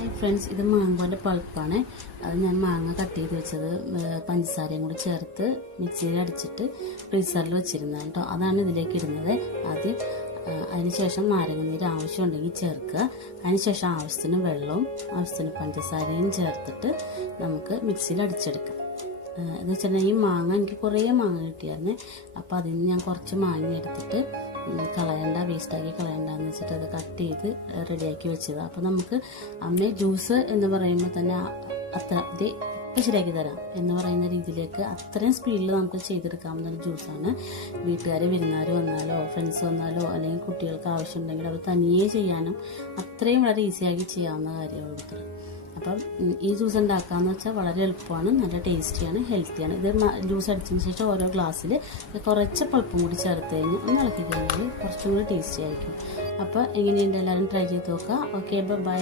Hi friends, ഇത് മാങ്ങോൻ്റെ പൾപ്പാണ്. അത് ഞാൻ മാങ്ങ കട്ട് ചെയ്ത് വെച്ചത് പഞ്ചസാരയും കൂടി ചേർത്ത് മിക്സിയിൽ അടിച്ചിട്ട് ഫ്രീസറിൽ വെച്ചിരുന്നതാണ് കേട്ടോ. അതാണ് ഇതിലേക്ക് ഇടുന്നത്. ആദ്യം അതിനുശേഷം നാരങ്ങ നീര് ആവശ്യമുണ്ടെങ്കിൽ ചേർക്കുക. അതിനുശേഷം ആവശ്യത്തിന് വെള്ളവും ആവശ്യത്തിന് പഞ്ചസാരയും ചേർത്തിട്ട് നമുക്ക് മിക്സിയിൽ അടിച്ചെടുക്കാം. എന്ന് വെച്ചിട്ടുണ്ടെങ്കിൽ ഈ മാങ്ങ എനിക്ക് കുറേ മാങ്ങ കിട്ടിയായിരുന്നു. അപ്പോൾ അതിൽ നിന്ന് ഞാൻ കുറച്ച് മാങ്ങ എടുത്തിട്ട് കളയണ്ട, വേസ്റ്റാക്കി കളയണ്ടെന്ന് വെച്ചിട്ട് അത് കട്ട് ചെയ്ത് റെഡിയാക്കി വെച്ചതാണ്. അപ്പോൾ നമുക്ക് അമ്മ ജ്യൂസ് എന്ന് പറയുമ്പോൾ തന്നെ അത്ര ഇത് ഇപ്പം ശരിയാക്കി തരാം എന്ന് പറയുന്ന രീതിയിലേക്ക് അത്രയും സ്പീഡിൽ നമുക്ക് ചെയ്തെടുക്കാവുന്ന ജ്യൂസാണ്. വീട്ടുകാർ വിരുന്നുകാർ വന്നാലോ ഫ്രണ്ട്സ് വന്നാലോ അല്ലെങ്കിൽ കുട്ടികൾക്ക് ആവശ്യമുണ്ടെങ്കിൽ അവർ തനിയെ ചെയ്യാനും അത്രയും വളരെ ഈസിയാക്കി ചെയ്യാവുന്ന കാര്യമാണ്. അപ്പം ഈ ജ്യൂസ് ഉണ്ടാക്കാന്ന് വെച്ചാൽ വളരെ എളുപ്പമാണ്, നല്ല ടേസ്റ്റിയാണ്, ഹെൽത്തിയാണ്. ഇത് ജ്യൂസ് അടിച്ചതിന് ശേഷം ഓരോ ഗ്ലാസ്സിൽ കുറച്ച് പൾപ്പും കൂടി ചേർത്ത് കഴിഞ്ഞ് ഒന്ന് ഇളക്കി കഴിഞ്ഞാൽ കുറച്ചും കൂടി ടേസ്റ്റി ആയിരിക്കും. അപ്പോൾ എങ്ങനെയുണ്ട്, എല്ലാവരും ട്രൈ ചെയ്ത് നോക്കുക. Okay, by.